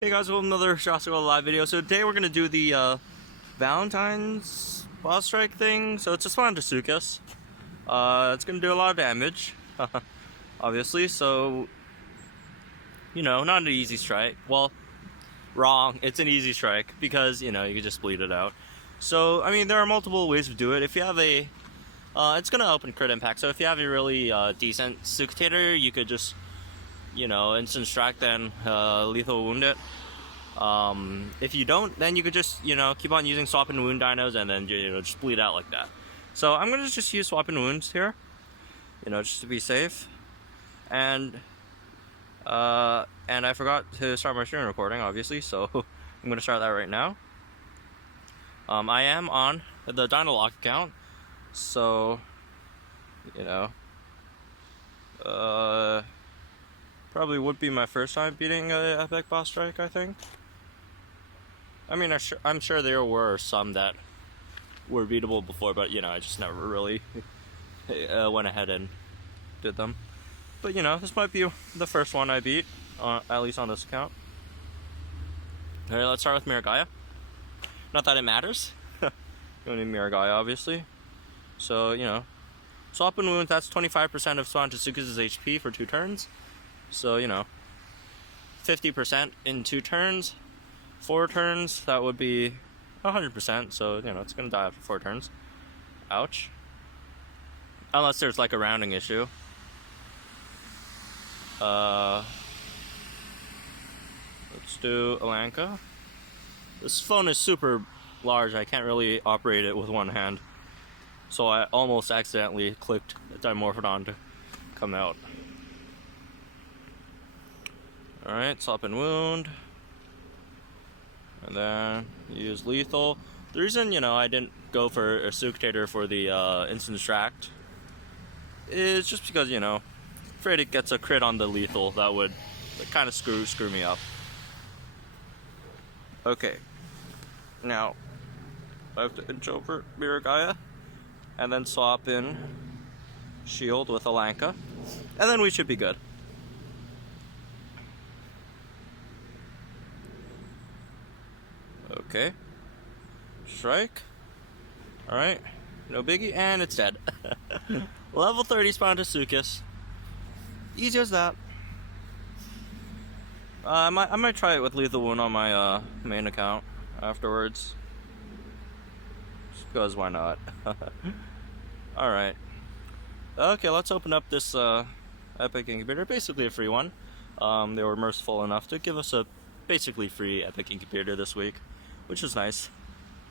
Hey guys, welcome to another Jurassic live video. So today we're gonna do the Valentine's boss strike thing. So it's a Spinotasuchus. It's gonna do a lot of damage, obviously. So not an easy strike. Well, wrong. It's an easy strike because you can just bleed it out. So I mean, there are multiple ways to do it. If you have a, it's gonna open crit impact. So if you have a really decent Spinotasuchus, you could just instant strike, then lethal wound it. If you don't, then you could just keep on using swap and wound dinos and then just bleed out like that. So I'm gonna just use swap and wounds here, just to be safe. And I forgot to start my screen recording, obviously, so I'm gonna start that right now. I am on the Dino Lock account, so probably would be my first time beating an epic boss strike, I think. I mean, I'm sure there were some that were beatable before, but I just never really went ahead and did them. But this might be the first one I beat, at least on this account. Alright, let's start with Miragaia. Not that it matters. You don't need Miragaia, obviously. So, swap and wound, that's 25% of Spinotasuchus' HP for 2 turns. So, 50% in 2 turns. 4 turns, that would be 100%. So, it's gonna die after 4 turns. Ouch. Unless there's like a rounding issue. Let's do Alanka. This phone is super large, I can't really operate it with one hand. So I almost accidentally clicked Dimorphodon to come out. Alright, swap and wound. And then use lethal. The reason, I didn't go for a Spinotasuchus for the instant distract is just because, afraid it gets a crit on the lethal. That would kind of screw me up. Okay. Now, I have to inch over Miragaia and then swap in shield with Alanka. And then we should be good. Okay. Strike. Alright. No biggie. And it's dead. Level 30 Spinotasuchus. Easy as that. I might try it with lethal wound on my main account afterwards. Just because why not? Alright. Okay, let's open up this epic incubator. Basically a free one. They were merciful enough to give us a basically free epic incubator this week, which is nice.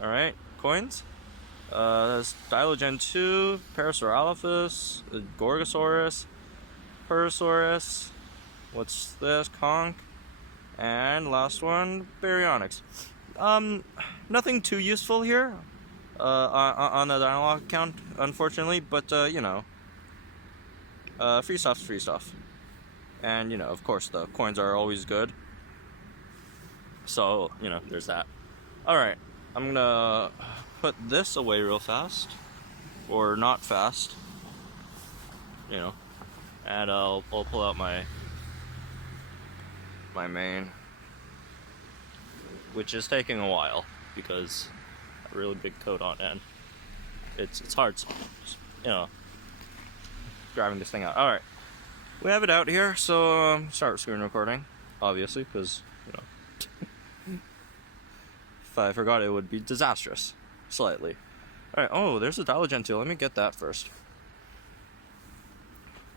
Alright, coins. There's Dilogen 2, Parasaurolophus, Gorgosaurus, Persaurus, what's this? Conch, and last one, Baryonyx. Nothing too useful here on the Dino account, unfortunately, but free stuff's free stuff. And of course the coins are always good. So, there's that. Alright, I'm gonna put this away real fast. Or not fast. And I'll pull out my main. Which is taking a while, because a really big coat on and it's hard, grabbing this thing out. Alright, we have it out here, so start screen recording, obviously, because if I forgot, it would be disastrous. Slightly. Alright, oh, there's a Dilogen 2. Let me get that first.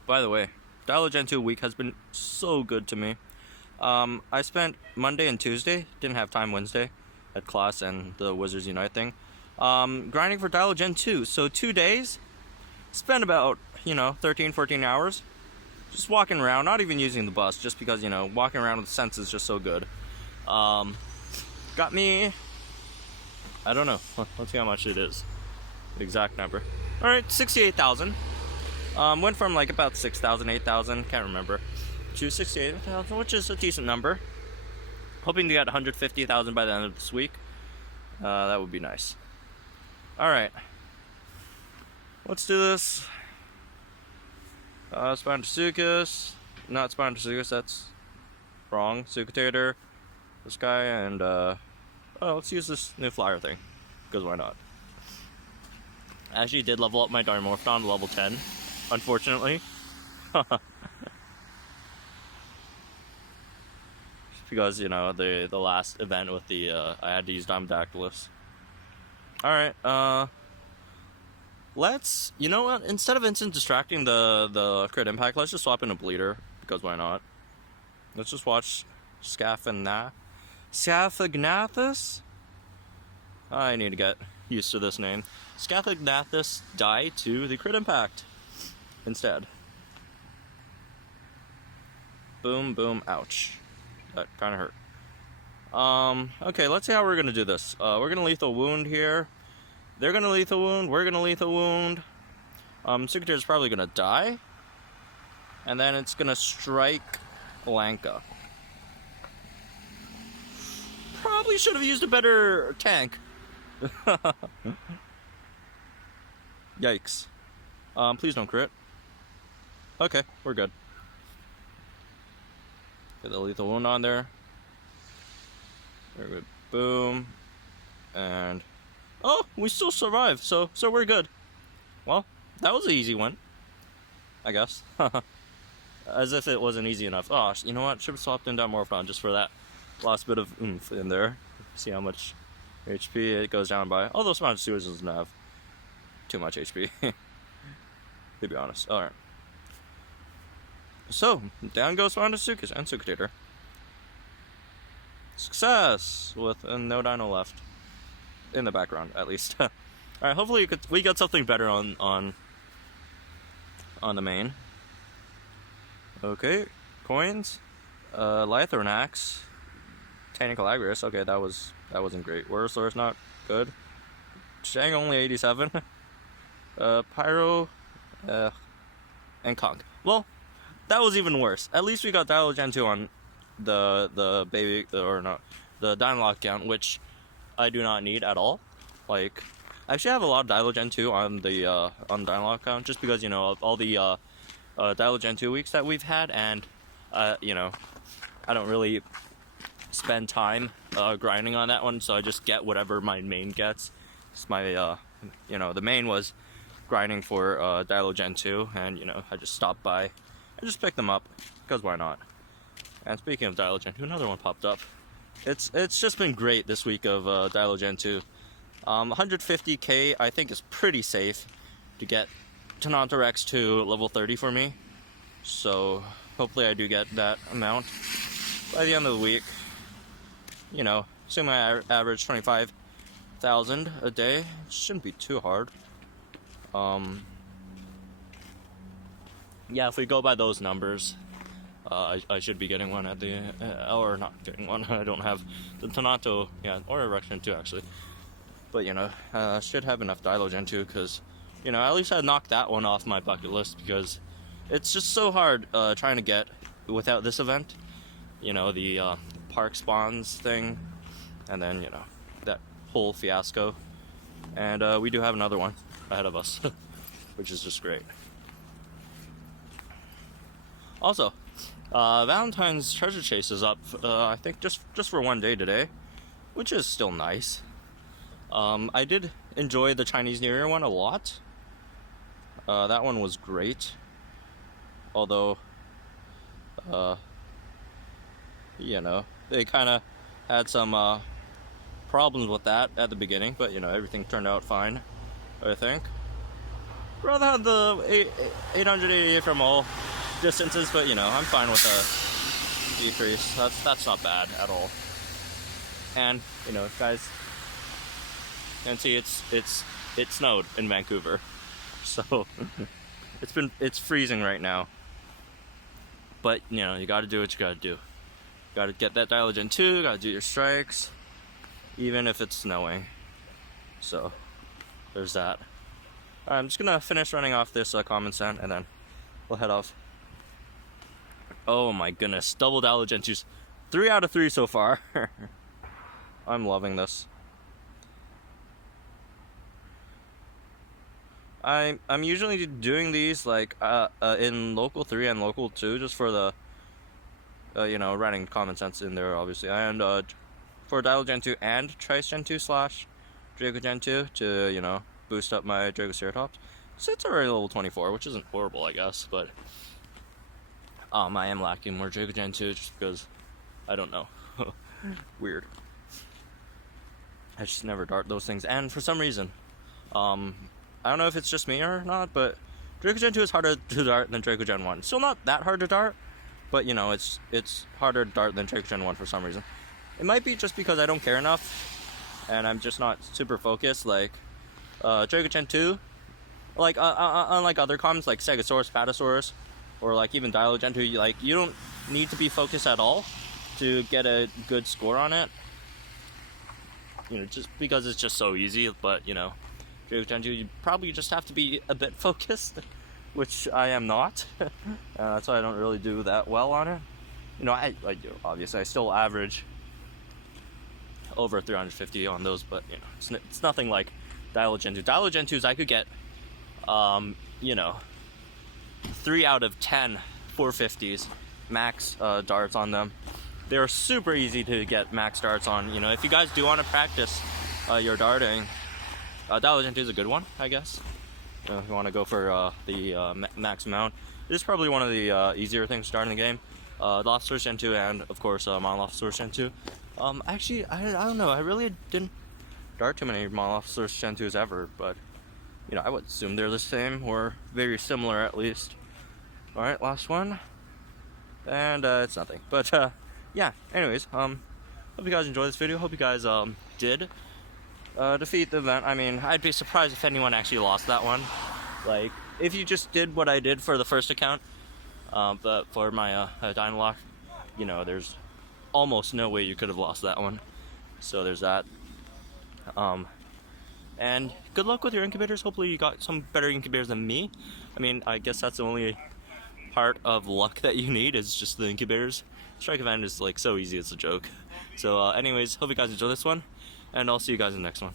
By the way, Dilogen 2 week has been so good to me. I spent Monday and Tuesday, didn't have time Wednesday at class and the Wizards Unite thing, grinding for Dilogen 2. So 2 days, spent about, 13, 14 hours just walking around, not even using the bus, just because, walking around with sense is just so good. Got me, I don't know, let's see how much it is, the exact number. Alright, 68,000. Went from like about 6,000, 8,000, can't remember, to 68,000, which is a decent number. Hoping to get 150,000 by the end of this week. That would be nice. Alright, let's do this. Spinotasuchus, not Spinotasuchus, that's wrong. Incubator, this guy, and let's use this new flyer thing, because why not? I actually did level up my Dimorphodon to level 10, unfortunately. Because, you know, the last event with the, I had to use Dimodactylus. Alright, let's, you know what, instead of instant distracting the crit impact, let's just swap in a bleeder, because why not? Let's just watch Scaphognathus? I need to get used to this name. Scaphognathus die to the crit impact instead. Boom, boom, ouch. That kind of hurt. Okay, let's see how we're gonna do this. We're gonna lethal wound here. They're gonna lethal wound. We're gonna lethal wound. Incubator is probably gonna die, and then it's gonna strike Lanka. Probably should have used a better tank. Yikes. Please don't crit. Okay, we're good. Get the lethal wound on there. Very good. Boom. And oh, we still survived, so we're good. Well, that was an easy one, I guess. As if it wasn't easy enough. Oh, you know what? Should have swapped in Dimorphodon just for that last bit of oomph in there. See how much HP it goes down by. Although Spinotasuchus doesn't have too much HP, to be honest. Alright. So, down goes Spinotasuchus and Incubator. Success! With no dino left. In the background, at least. Alright, hopefully we got something better on the main. Okay, coins. Lythorn Axe. Technical Agrius. Okay, that wasn't great. Wurslaur's not good. Shang only 87. Pyro. And Conk. Well, that was even worse. At least we got Dialogen 2 on the baby, or not, the Dynalock count, which I do not need at all. Like, I actually have a lot of Dialogen 2 on the Dynalock count, just because, you know, of all the Dialogen 2 weeks that we've had, and you know, I don't really spend time grinding on that one, so I just get whatever my main gets. It's my you know, the main was grinding for Dialogen 2, and you know, I just stopped by and just picked them up, because why not? And speaking of Dialogen 2, another one popped up. It's just been great this week of Dialogen 2. 150k I think is pretty safe to get Tenontorex to level 30 for me. So hopefully I do get that amount by the end of the week. You know, assuming I average 25,000 a day, it shouldn't be too hard. Yeah, if we go by those numbers, I should be getting one at the, or not getting one. I don't have the Tonato, yeah, or Erection 2 actually. But you know, should have enough Dialogen 2, because, you know, at least I knocked that one off my bucket list, because it's just so hard trying to get without this event. You know, the park spawns thing, and then, you know, that whole fiasco. And we do have another one ahead of us, which is just great. Also, Valentine's Treasure Chase is up, I think just for one day today, which is still nice. I did enjoy the Chinese New Year one a lot. That one was great. Although, you know, they kind of had some problems with that at the beginning, but you know, everything turned out fine, I think. Rather have the 888 from all distances, but you know, I'm fine with the decrease. That's not bad at all. And you know, guys, and see, it snowed in Vancouver, so it's freezing right now. But you know, you got to do what you got to do. Got to get that Dialogen 2. Got to do your strikes, even if it's snowing. So there's that. I'm just gonna finish running off this common scent, and then we'll head off. Oh my goodness, double Dialogen 2s. 3 out of 3 so far. I'm loving this. I'm usually doing these like in local 3 and local 2 just for the you know, running common sense in there, obviously. And for Dial Gen 2 and Trice Gen 2 slash Draco Gen 2 to, you know, boost up my Dracoceratops. So it's already level 24, which isn't horrible, I guess, but I am lacking more Draco Gen 2 just because, I don't know. Weird. I just never dart those things, and for some reason, I don't know if it's just me or not, but Draco Gen 2 is harder to dart than Draco Gen 1. Still not that hard to dart, but you know, it's harder to dart than Draco Gen 1 for some reason. It might be just because I don't care enough, and I'm just not super focused. Like Draco Gen 2, like unlike other commons like Stegosaurus, Patasaurus, or like even Dial Gen 2, you don't need to be focused at all to get a good score on it. You know, just because it's just so easy. But you know, Draco Gen 2, you probably just have to be a bit focused, which I am not. That's why I don't really do that well on it. You know, I do, obviously I still average over 350 on those, but you know, it's nothing like Dial Gen 2. Dial Gen 2s I could get, you know, 3 out of 10 450s max darts on them. They're super easy to get max darts on. You know, if you guys do want to practice your darting, Dial Gen 2 is a good one, I guess. You know, if you want to go for the max amount, it is probably one of the easier things to start in the game. Dilophosaurus Gen 2 and of course Monolophosaurus Gen 2. Actually, I don't know. I really didn't dart too many Monolophosaurus Gen 2s ever, but you know, I would assume they're the same or very similar at least. All right, last one, and it's nothing. But yeah. Anyways, hope you guys enjoyed this video. Hope you guys did defeat the event. I mean, I'd be surprised if anyone actually lost that one. Like, if you just did what I did for the first account, but for my Dynalock, you know, there's almost no way you could have lost that one. So there's that. And good luck with your incubators. Hopefully you got some better incubators than me. I mean, I guess that's the only part of luck that you need, is just the incubators. Strike event is like so easy, it's a joke. So anyways, hope you guys enjoy this one, and I'll see you guys in the next one.